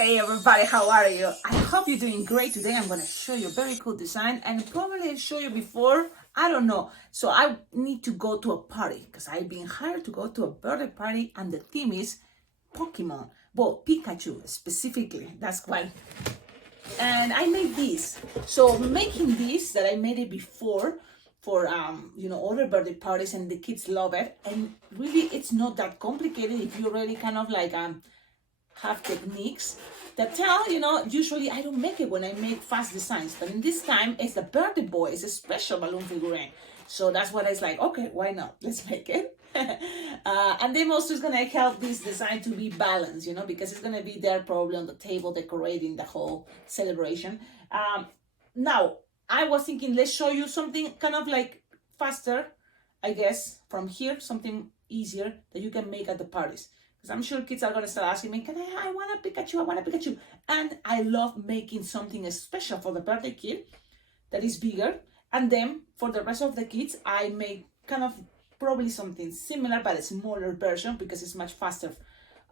Hey everybody, how are you? I hope you're doing great. Today I'm going to show you a very cool design and probably show you before, I don't know. So I need to go to a party because I've been hired to go to a birthday party and the theme is Pokemon. Well, Pikachu specifically, that's why. And I made this. So making this, that I made it before for other birthday parties and the kids love it. And really it's not that complicated if you really kind of like have techniques that tell, usually I don't make it when I make fast designs, but in this time it's the birthday boy, it's a special balloon figurine. So that's what I was like, okay, why not? Let's make it. And then also is gonna help this design to be balanced, because it's gonna be there probably on the table decorating the whole celebration. Now, I was thinking, let's show you something kind of like faster, I guess, from here, something easier that you can make at the parties. Because I'm sure kids are going to start asking me, I want a Pikachu, I want a Pikachu. And I love making something special for the birthday kid that is bigger. And then for the rest of the kids, I make kind of probably something similar, but a smaller version because it's much faster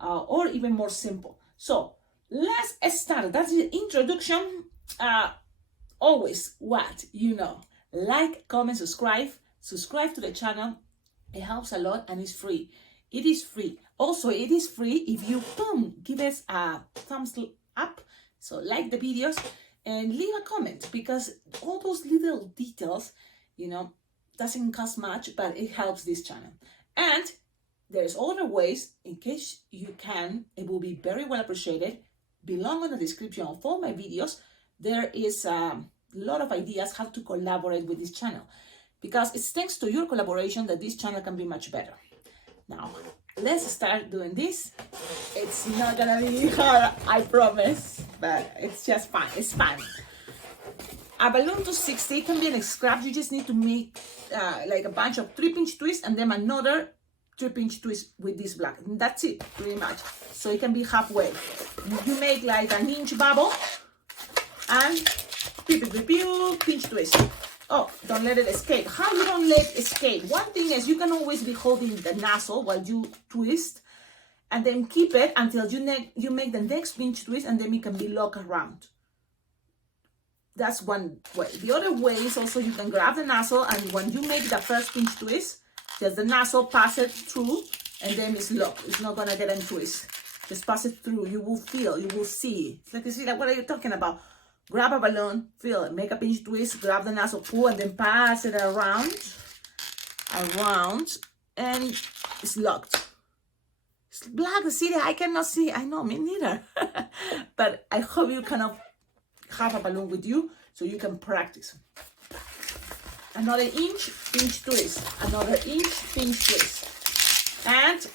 or even more simple. So let's start. That's the introduction. Always what like, comment, subscribe to the channel. It helps a lot and it's free. It is free. Also, it is free if you give us a thumbs up. So like the videos and leave a comment, because all those little details, doesn't cost much, but it helps this channel. And there's other ways, in case you can, it will be very well appreciated. Below in the description of all my videos, there is a lot of ideas how to collaborate with this channel, because it's thanks to your collaboration that this channel can be much better. Now, let's start doing this. It's not gonna be hard, I promise, but it's just fun. It's fun. A balloon to 60 can be an scrap. You just need to make like a bunch of 3-pinch twists and then another 3-pinch twist with this black. And that's it, pretty much. So it can be halfway. You make like an inch bubble and pinch twist. Oh, don't let it escape. How you don't let it escape? One thing is you can always be holding the nozzle while you twist and then keep it until you make the next pinch twist and then it can be locked around. That's one way. The other way is also you can grab the nozzle and when you make the first pinch twist, just the nozzle pass it through and then it's locked. It's not gonna get a twist. Just pass it through. You will feel, you will see. It's like, you see, like, what are you talking about? Grab a balloon, fill it, make a pinch twist, grab the nozzle, pull, and then pass it around, and it's locked. It's black, see that? I cannot see. I know, me neither. But I hope you kind of have a balloon with you so you can practice. Another inch, pinch twist. Another inch, pinch twist. And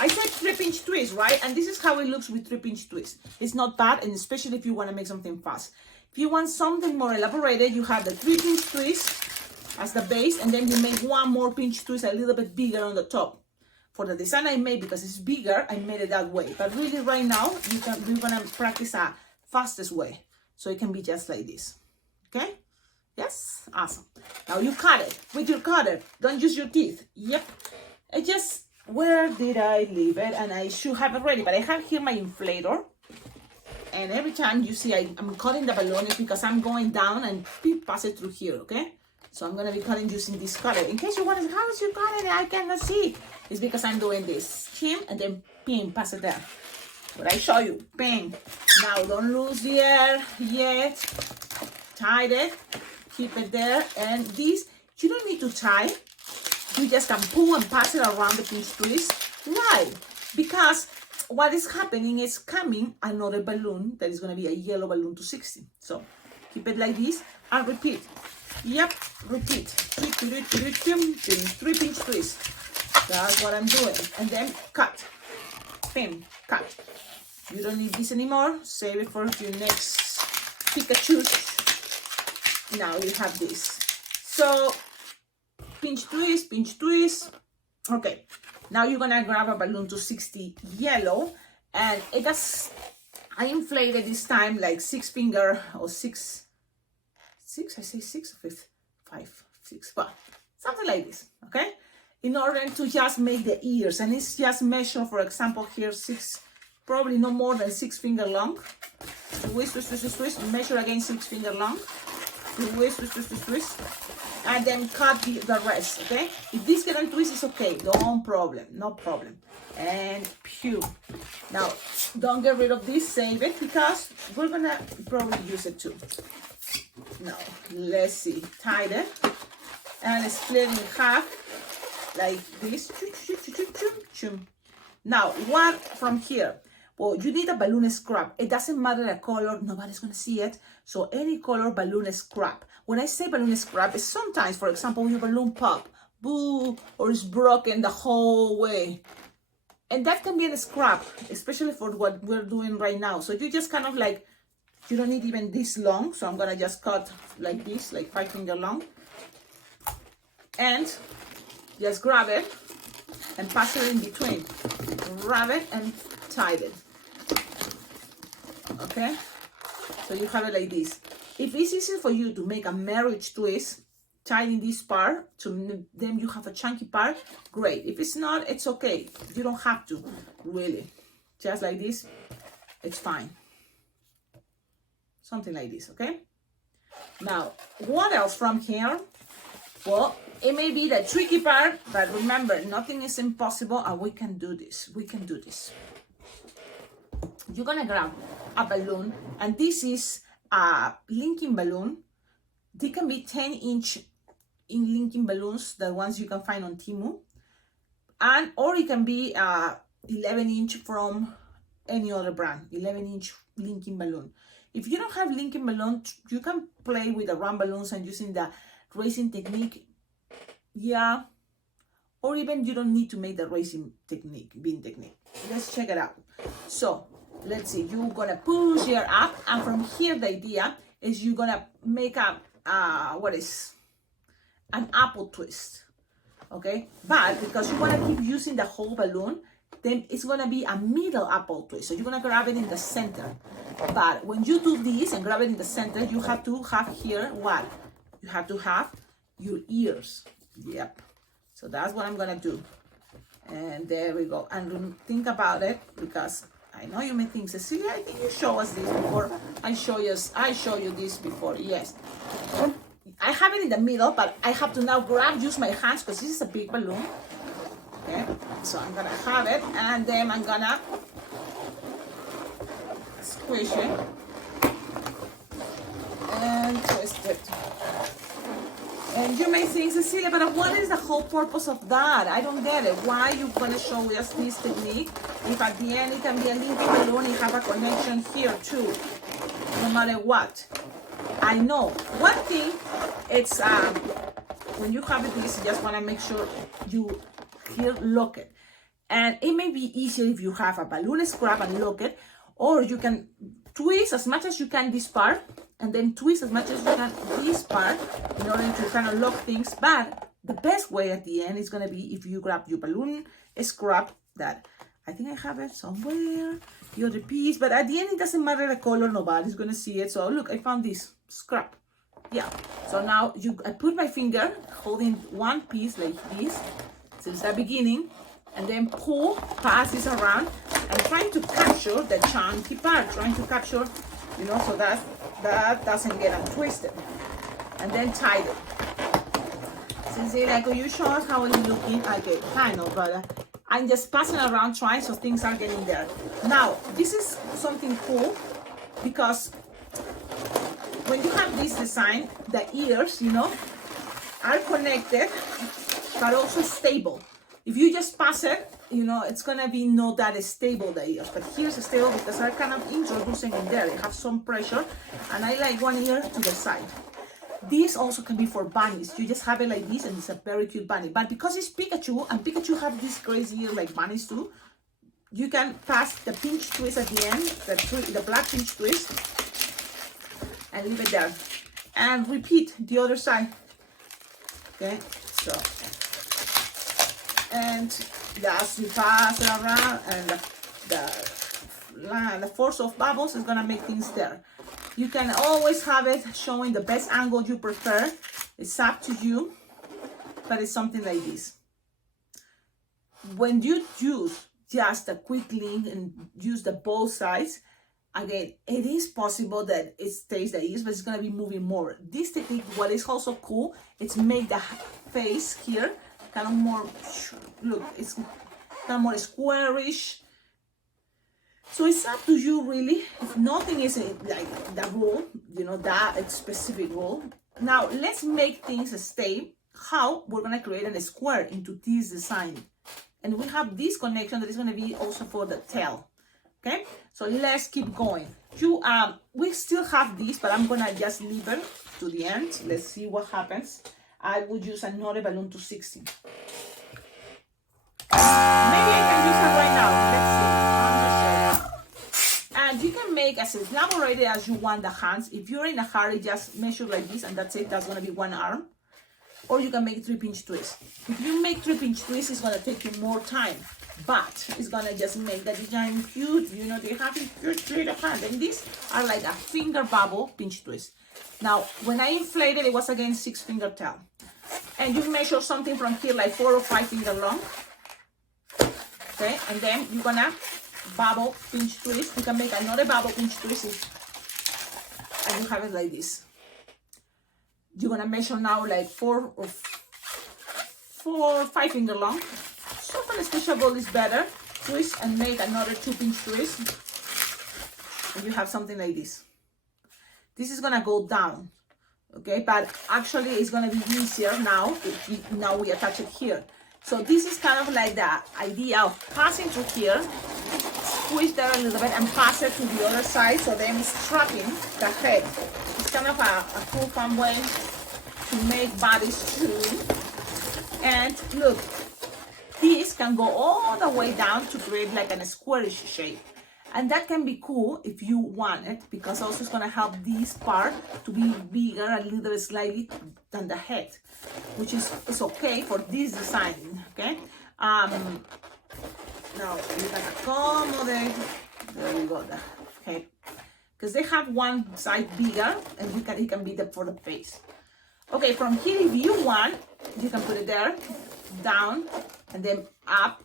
I said 3-pinch twist, right? And this is how it looks with 3-pinch twist. It's not bad, and especially if you want to make something fast. If you want something more elaborated, you have the 3-pinch twist as the base, and then you make one more pinch twist a little bit bigger on the top. For the design I made, because it's bigger, I made it that way. But really right now, we're gonna practice a fastest way. So it can be just like this, okay? Yes, awesome. Now you cut it with your cutter. Don't use your teeth. Yep, where did I leave it? And I should have it ready, but I have here my inflator. And every time you see I'm cutting the balloon, it's because I'm going down and pass it through here, okay? So I'm gonna be cutting using this cutter. In case you wonder, how is you cutting it? I cannot see. It's because I'm doing this. Chim, and then ping, pass it there. But I show you, ping. Now don't lose the air yet. Tie it, keep it there. And this, you don't need to tie. You just can pull and pass it around the pinch twist. Why? Because what is happening is coming another balloon that is going to be a yellow balloon to 60. So keep it like this and repeat. Yep, repeat. 3 pinch twist. That's what I'm doing. And then cut. Pin, cut. You don't need this anymore. Save it for your next Pikachu. Now you have this. So pinch twist. Okay, now you're gonna grab a balloon to 60 yellow, and I inflated this time like 6 finger or six, I say 6 or 5, 6, but something like this, okay? In order to just make the ears, and it's just measure, for example, here 6 probably no more than 6 finger long. Twist, twist, twist, twist, twist. Measure again 6 finger long. Twist, twist, twist, twist, twist. And then cut the rest, okay? If this get untwist, it's okay, no problem. And pew. Now, don't get rid of this, save it, because we're gonna probably use it too. Now, let's see, tie it, and split it in half, like this. Now, what from here? Well, you need a balloon scrap. It doesn't matter the color, nobody's gonna see it. So any color balloon scrap. When I say balloon scrap, it's sometimes, for example, your balloon pop, boo, or it's broken the whole way. And that can be a scrap, especially for what we're doing right now. So you just kind of like, you don't need even this long. So I'm gonna just cut like this, like 5 finger long. And just grab it and pass it in between. Grab it and tie it. Okay? So you have it like this. If it's easy for you to make a marriage twist, tie in this part, so then you have a chunky part, great. If it's not, it's okay. You don't have to, really. Just like this, it's fine. Something like this, okay? Now, what else from here? Well, it may be the tricky part, but remember, nothing is impossible, and we can do this. We can do this. You're gonna grab a balloon, and this is a linking balloon. They can be 10-inch in linking balloons, the ones you can find on Temu, or it can be 11-inch from any other brand, 11-inch linking balloon. If you don't have linking balloon, you can play with the round balloons and using the racing technique, yeah, or even you don't need to make the racing technique, bean technique. Let's check it out. So let's see, you're gonna push here up, and from here the idea is you're gonna make a an apple twist, okay? But because you want to keep using the whole balloon, then it's going to be a middle apple twist. So you're going to grab it in the center. But when you do this and grab it in the center, you have to have here what? You have to have your ears. Yep. So that's what I'm going to do. And there we go. And think about it, because I know you may think, Cecilia, I think you show us this before. I show you this before. Yes. I have it in the middle, but I have to now use my hands, because this is a big balloon. Okay, so I'm gonna have it, and then I'm gonna squish it and twist it. And you may think, Cecilia, but what is the whole purpose of that? I don't get it. Why are you gonna show us this technique if at the end it can be a linking balloon and have a connection here too, no matter what? I know. One thing, it's when you have this, you just want to make sure you here lock it. And it may be easier if you have a balloon scrap and lock it, or you can twist as much as you can this part, and then twist as much as you can this part in order to kind of lock things. But the best way at the end is going to be if you grab your balloon scrap, that I think I have it somewhere, the other piece, but at the end it doesn't matter the color, nobody's going to see it. So look, I found this scrap. Yeah, so now I put my finger holding one piece like this since the beginning, and then pull, pass this around, and trying to capture the chunky part, trying to capture, you know, so that doesn't get untwisted. And then tie it. Cecilia, could you show us how it's looking? Okay, kind of, but I'm just passing around, trying, so things are getting there. Now, this is something cool, because when you have this design, the ears, you know, are connected, but also stable. If you just pass it, you know, it's gonna be not that stable, the ears. But here's stable because I kind of introducing in there. They have some pressure, and I like one ear to the side. This also can be for bunnies. You just have it like this, and it's a very cute bunny. But because it's Pikachu, and Pikachu have this crazy ear like bunnies too, you can pass the pinch twist at the end, the black pinch twist, and leave it there. And repeat the other side. Okay, so. And just you pass it around, and the force of bubbles is gonna make things there. You can always have it showing the best angle you prefer. It's up to you, but it's something like this. When you use just a quick link and use the both sides. Again, it is possible that it stays like this, but it's gonna be moving more. This technique, what is also cool, it's make the face here kind of more, look, it's kind of more squarish. So it's up to you really. If nothing is like the rule, you know, that specific rule. Now let's make things stay. How we're gonna create a square into this design. And we have this connection that is gonna be also for the tail. Okay, so let's keep going. We still have this, but I'm gonna just leave it to the end. Let's see what happens. I would use another balloon to 16. Maybe I can use it right now. Let's see. And you can make as elaborated as you want the hands. If you're in a hurry, just measure like this, and that's it. That's gonna be one arm. Or you can make 3-pinch twists. If you make 3-pinch twists, it's gonna take you more time. But it's gonna just make the design cute. You know, they have a cute little hand. And these are like a finger bubble pinch twist. Now, when I inflated, it was again 6-finger tail. And you measure something from here like 4 or 5 finger long. Okay, and then you're gonna bubble pinch twist. You can make another bubble pinch twist, and you have it like this. You're gonna measure now like 4 or 5 finger long. Sometimes special ball is better. Twist and make another 2-pinch twist, and you have something like this. This is gonna go down, okay? But actually, it's gonna be easier now. Now we attach it here. So this is kind of like the idea of passing through here, squeeze there a little bit, and pass it to the other side. So then it's strapping the head. It's kind of a cool, fun way to make bodies too. And look. This can go all the way down to create like a squarish shape. And that can be cool if you want it, because also it's gonna help this part to be bigger a little slightly than the head, which is okay for this design, okay? Now you can accommodate, there we go, okay? Because they have one side bigger, and it can be for the face. Okay, from here, if you want, you can put it there, down, and then up,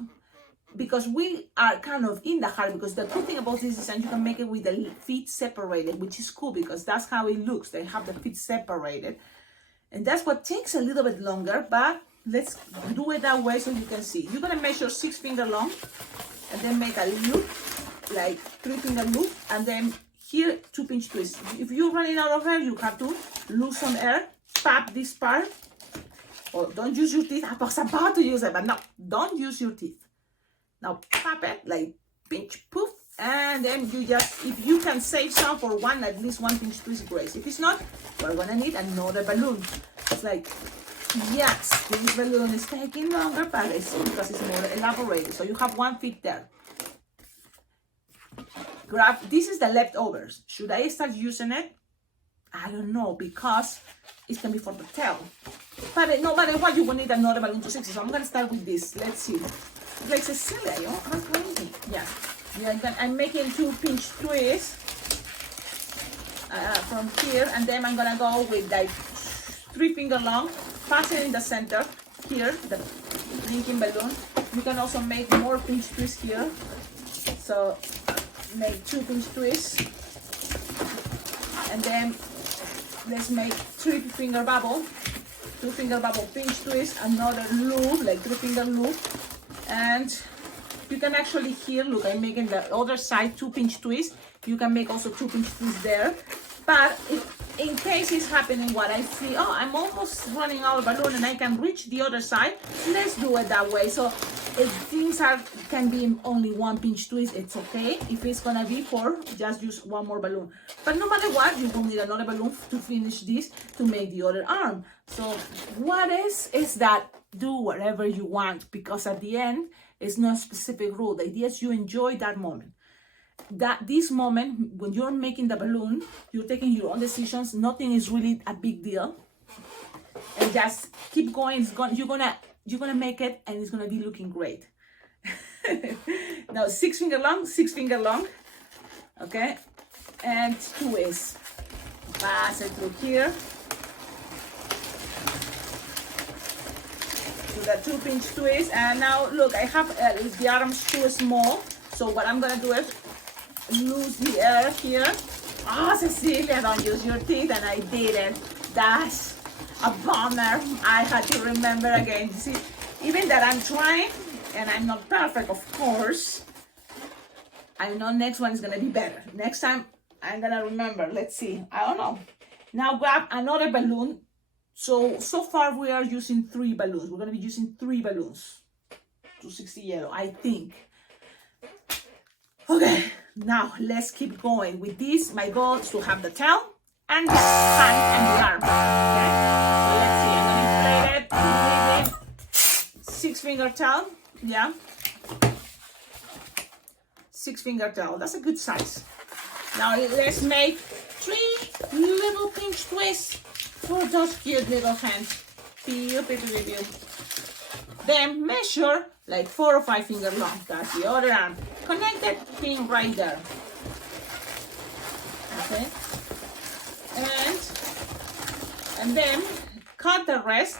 because we are kind of in the heart. Because the cool thing about this design, you can make it with the feet separated, which is cool because that's how it looks. They have the feet separated, and that's what takes a little bit longer, but let's do it that way so you can see. You're gonna measure 6 finger long, and then make a loop, like 3-finger loop, and then here 2-pinch twist. If you're running out of air, you have to lose some air, tap this part. Oh, don't use your teeth. I was about to use it, but no, don't use your teeth. Now pop it, like pinch, poof, and then you just, if you can save some for one, at least 1-pinch twist, great. If it's not, we're gonna need another balloon. It's like, yes, this balloon is taking longer, but it's because it's more elaborated. So you have 1 feet there. Grab, this is the leftovers. Should I start using it? I don't know, because it can be for the tail. But no matter what, you will need another balloon to 60. So I'm gonna start with this. Let's see. Like Cecilia, you know, I'm crazy. Yeah. I'm making 2-pinch twists from here, and then I'm gonna go with like 3-finger long, pass it in the center here, the blinking balloon. You can also make more pinch twists here. So make 2-pinch twists, and then let's make 3-finger bubble, 2-finger bubble pinch twist, another loop, like 3-finger loop. And you can actually here, look, I'm making the other side 2-pinch twist. You can make also 2-pinch twist there. But if, in case it's happening what I see, oh, I'm almost running out of balloon and I can reach the other side, let's do it that way. So if things can be only 1-pinch twist, it's okay. If it's gonna be 4, just use 1 more balloon. But no matter what, you will need another balloon to finish this to make the other arm. So what is that do whatever you want, because at the end, it's not a specific rule. The idea is you enjoy that moment. This moment, when you're making the balloon, you're taking your own decisions. Nothing is really a big deal. And just keep going. You're gonna make it, and it's gonna be looking great. Now 6-finger long, 6-finger long. Okay, and twist. Pass it through here. the 2 pinch twists. And now look, I have the arms too small. So what I'm gonna do is lose the air here. Oh, Cecilia, don't use your teeth, and I didn't. That's a bummer. I had to remember again. See, even that I'm trying, and I'm not perfect, of course. I know next one is gonna be better. Next time, I'm gonna remember. Let's see. I don't know. Now grab another balloon. So far we are using 3 balloons. We're gonna be using 3 balloons. 260 yellow, I think. Okay, now let's keep going. With this, my goal is to have the tail and the hand and the arm. Okay, so let's see. I'm gonna inflate it. 6-finger tail. Yeah. 6-finger tail. That's a good size. Now let's make 3 little pinch twists for those cute little hands. Pew, pew, pew, pew. Then measure like 4 or 5 finger long. That's the other arm. Connect that pin right there. Okay. And then cut the rest.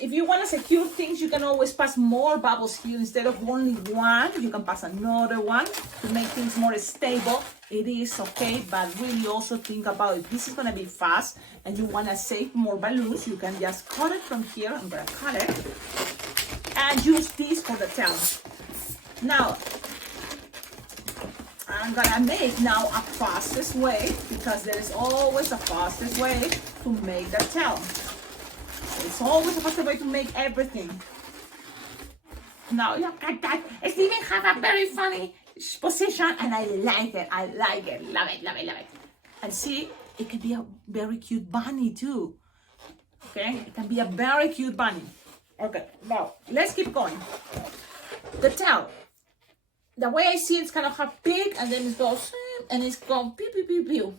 If you want to secure things, you can always pass more bubbles here. Instead of only one, you can pass another one to make things more stable. It is okay, but really also think about if this is going to be fast and you want to save more balloons, you can just cut it from here. I'm going to cut it and use this for the tail. Now, I'm going to make now a fastest way, because there is always a fastest way to make the tail. It's always a faster way to make everything. Now look at that. Steven have a very funny position, and I like it. I like it. Love it, love it, love it. And see, it can be a very cute bunny too. Okay, it can be a very cute bunny. Okay, now let's keep going. The tail. The way I see it's kind of a pig, and then it goes, and it's going pew, pew, pew, pew.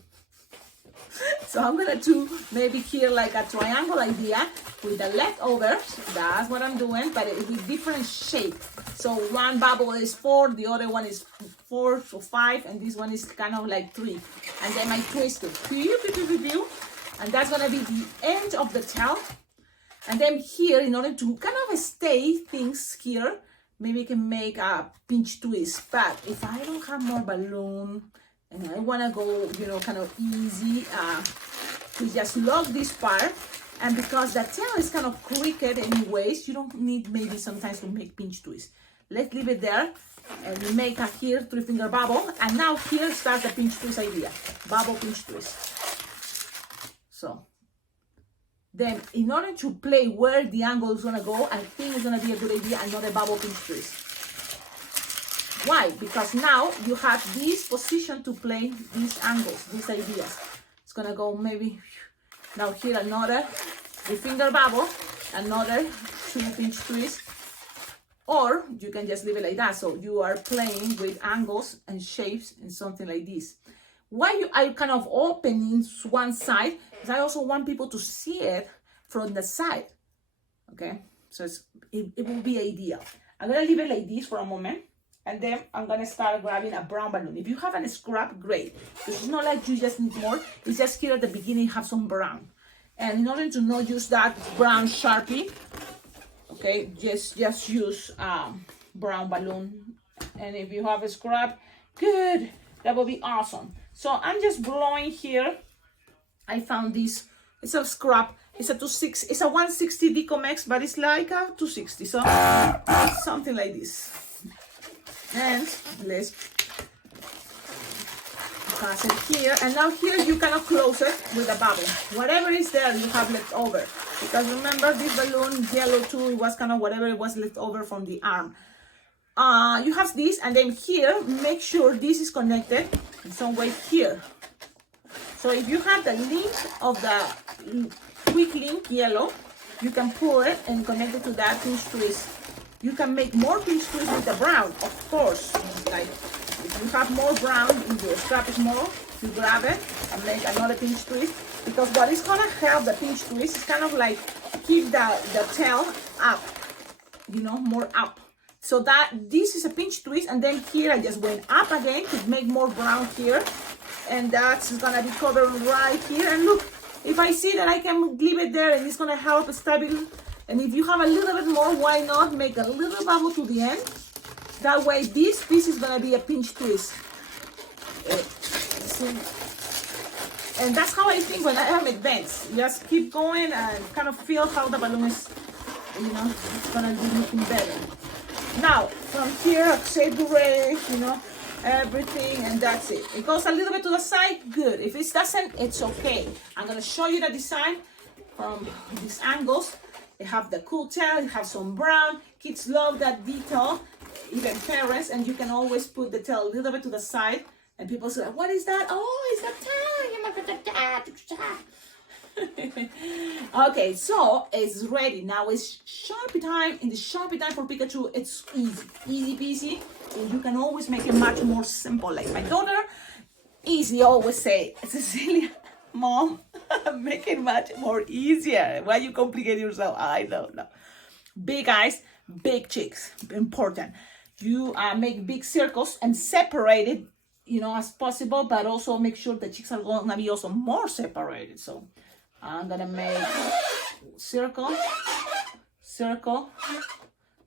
So I'm gonna do maybe here like a triangle idea with the leftovers. That's what I'm doing, but with different shape. So one bubble is 4, the other one is 4 or 5, and this one is kind of like 3. And then I twist it, pew, pew, pew, pew, pew. And that's gonna be the end of the tail. And then here, in order to kind of stay things here, maybe I can make a pinch twist. But if I don't have more balloon, and I want to go, you know, kind of easy, to just lock this part. And because the tail is kind of crooked anyways, you don't need maybe sometimes to make pinch twist. Let's leave it there and make a here 3-finger bubble. And now here starts the pinch twist idea. Bubble pinch twist. So then in order to play where the angle is going to go, I think it's going to be a good idea, another bubble pinch twist. Why? Because now you have this position to play these angles, these ideas. It's gonna go maybe, now here another 3-finger bubble, another 2-pinch twist, or you can just leave it like that. So you are playing with angles and shapes and something like this. Why I kind of opening one side, because I also want people to see it from the side. Okay, so it will be ideal. I'm gonna leave it like this for a moment. And then I'm going to start grabbing a brown balloon. If you have a scrap, great. Because it's not like you just need more. It's just here at the beginning, you have some brown. And in order to not use that brown Sharpie, okay, just use brown balloon. And if you have a scrap, good. That will be awesome. So I'm just blowing here. I found this. It's a scrap. It's a 260. It's a 160 Decomex, but it's like a 260. So it's something like this. And let's pass it here. And now here you kind of close it with a bubble. Whatever is there you have left over. Because remember this balloon, yellow too, it was kind of whatever it was left over from the arm. You have this, and then here, make sure this is connected in some way here. So if you have the link of the quick link yellow, you can pull it and connect it to that pinch twist. You can make more pinch twist with the brown, of course. Like if you have more brown, if your strap is more, you grab it and make another pinch twist. Because what is gonna help the pinch twist is kind of like keep the tail up, you know, more up. So that this is a pinch twist, and then here I just went up again to make more brown here, and that's gonna be covered right here. And look, if I see that I can leave it there and it's gonna help And if you have a little bit more, why not make a little bubble to the end? That way this piece is gonna be a pinch twist. See? And that's how I think when I make bends. Just keep going and kind of feel how the balloon is, you know, it's gonna be looking better. Now, from here, I've saved the race, you know, everything, and that's it. It goes a little bit to the side, good. If it doesn't, it's okay. I'm gonna show you the design from these angles. It have the cool tail, it have some brown. Kids love that detail, even parents, and you can always put the tail a little bit to the side. And people say, what is that? Oh, it's the tail. Okay, so it's ready. Now it's Sharpie time. In the Sharpie time for Pikachu, it's easy peasy. And you can always make it much more simple. Like my daughter, easy, always say, Cecilia, Mom, make it much more easier. Why you complicate yourself? I don't know. Big eyes, big cheeks, important. You make big circles and separate it, you know, as possible, but also make sure the cheeks are gonna be also more separated. So I'm gonna make circle, circle,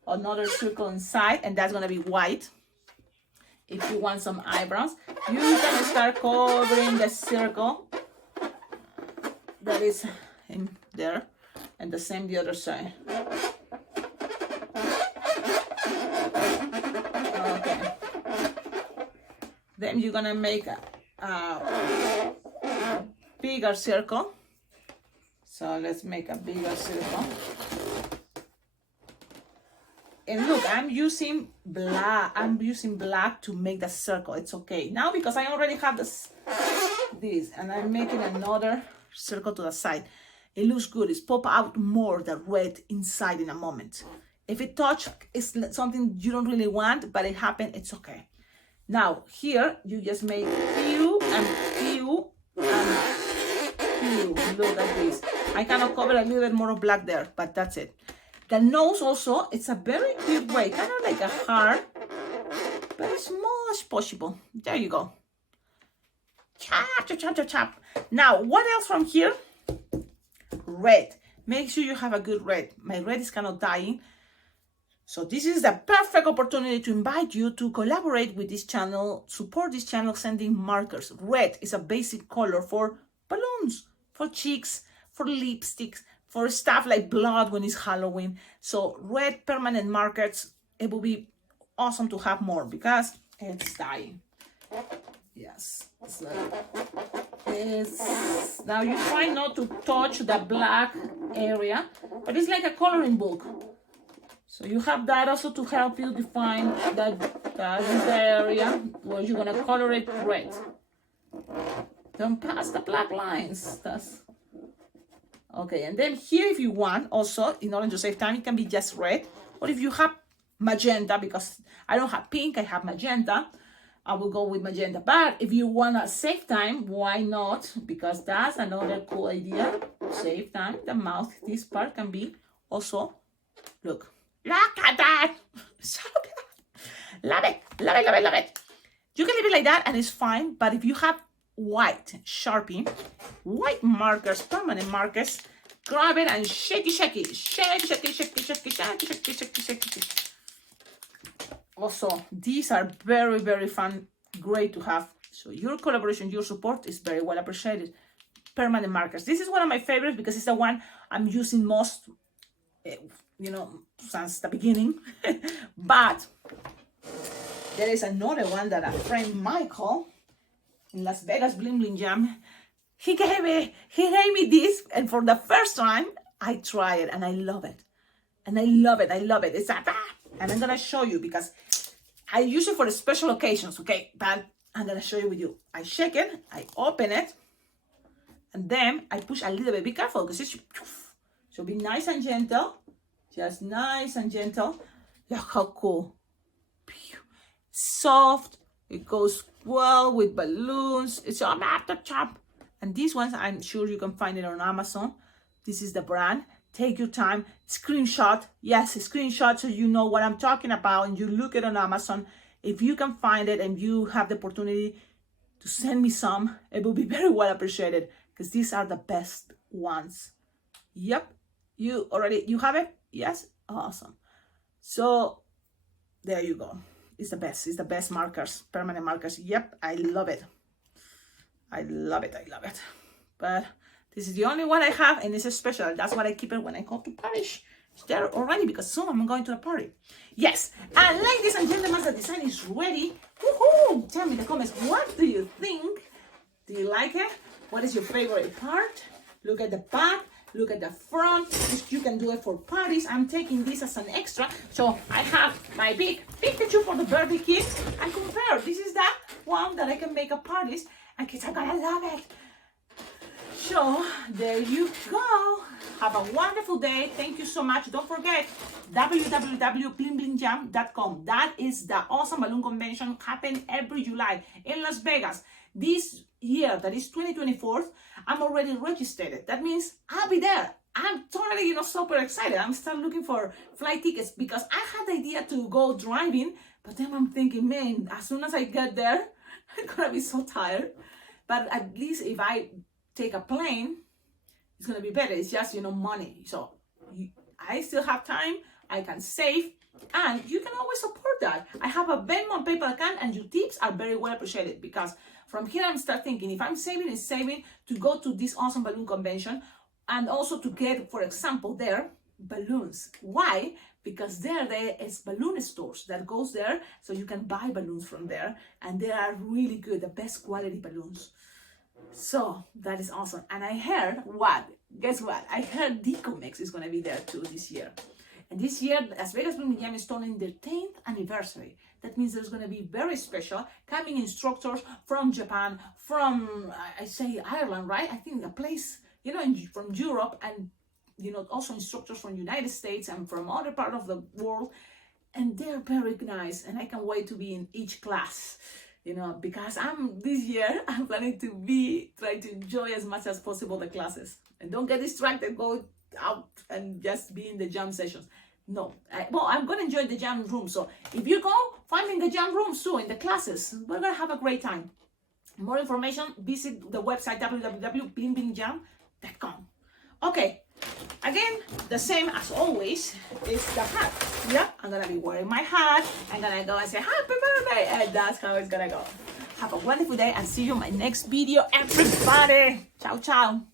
another circle inside, and that's gonna be white. If you want some eyebrows, you can start covering the circle that is in there, and the same the other side. Okay. Then you're gonna make a bigger circle. So let's make a bigger circle. And look, I'm using black to make the circle. It's okay. Now because I already have this, and I'm making another circle to the side. It looks good. It's pop out more the red inside in a moment. If it touch, it's something you don't really want, but it happened, it's okay. Now here you just make few and few and few. Look at this. I kind of cover a little bit more of black there, but that's it. The nose also, it's a very cute way, kind of like a heart, but as small as possible. There you go. Chop, chop, chop, chop, chop. Now, what else from here? Red. Make sure you have a good red. My red is kind of dying. So this is the perfect opportunity to invite you to collaborate with this channel, support this channel, sending markers. Red is a basic color for balloons, for cheeks, for lipsticks, for stuff like blood when it's Halloween. So red permanent markers, it will be awesome to have more because it's dying. Yes. So now you try not to touch the black area, but it's like a coloring book. So you have that also to help you define that is the area where you're gonna color it red. Don't pass the black lines. That's okay. And then here, if you want, also in order to save time, it can be just red. Or if you have magenta, because I don't have pink, I have magenta, I will go with magenta. But if you wanna save time, why not? Because that's another cool idea. Save time. The mouth, this part can be also, look at that. So good. Love it, love it, love it, love it. You can leave it like that and it's fine. But if you have white Sharpie, white markers, permanent markers, grab it and shake it, shake it, shake, shake it, shake it, shake it, shake it, shake it, shake it, shake it. Also, these are very, very fun, great to have. So your collaboration, your support is very well appreciated. Permanent markers. This is one of my favorites because it's the one I'm using most, you know, since the beginning. But there is another one that a friend Michael in Las Vegas Bling Bling Jam, he gave me this, and for the first time I try it and I love it. And I love it. I love it. It's like that. And I'm gonna show you because I use it for special occasions, okay? But I'm gonna show you with you. I shake it, I open it, and then I push a little bit. Be careful because it's so be nice and gentle. Just nice and gentle. Look how cool. Soft. It goes well with balloons. It's all after chop. And these ones, I'm sure you can find it on Amazon. This is the brand. Take your time. Screenshot. Yes, screenshot so you know what I'm talking about and you look it on Amazon. If you can find it and you have the opportunity to send me some, it will be very well appreciated because these are the best ones. Yep. You have it? Yes? Awesome. So there you go. It's the best. It's the best markers, permanent markers. Yep, I love it. I love it. I love it. But this is the only one I have, and it's special. That's why I keep it when I go to Paris. It's there already because soon I'm going to a party. Yes. And ladies and gentlemen, the design is ready. Woohoo! Tell me in the comments, what do you think? Do you like it? What is your favorite part? Look at the back. Look at the front. You can do it for parties. I'm taking this as an extra. So I have my big Pikachu for the birthday kids. And compare. This is that one that I can make at parties. And kids are gonna love it. So there you go. Have a wonderful day. Thank you so much. Don't forget www.blingblingjam.com. That is the awesome balloon convention happening every July in Las Vegas. This year, that is 2024, I'm already registered. That means I'll be there. I'm totally, super excited. I'm still looking for flight tickets because I had the idea to go driving, but then I'm thinking, man, as soon as I get there, I'm gonna be so tired. But at least if I take a plane, it's gonna be better. It's just, money. So I still have time. I can save, and you can always support that. I have a Venmo and PayPal account, and your tips are very well appreciated because from here I'm start thinking if I'm saving, it's saving to go to this awesome balloon convention and also to get, for example, there balloons. Why? Because there is balloon stores that goes there, so you can buy balloons from there, and they are really good, the best quality balloons. So that is awesome. And I heard guess what? I heard Decomex is going to be there too this year. And this year, Las Vegas Balloon Museum is turning their 10th anniversary. That means there's going to be very special coming instructors from Japan, from, I say Ireland, right? I think a place, from Europe, and, also instructors from United States and from other part of the world. And they're very nice. And I can't wait to be in each class. Because this year, I'm planning to try to enjoy as much as possible the classes. And don't get distracted, go out and just be in the jam sessions. No, I'm going to enjoy the jam room. So if you go, find me in the jam room soon, in the classes. We're going to have a great time. More information, visit the website www.blingblingjam.com. Okay, again, the same as always is the hat. Yeah, I'm gonna be wearing my hat. I'm gonna go and say happy birthday, and that's how it's gonna go. Have a wonderful day and see you in my next video, everybody. Ciao, ciao.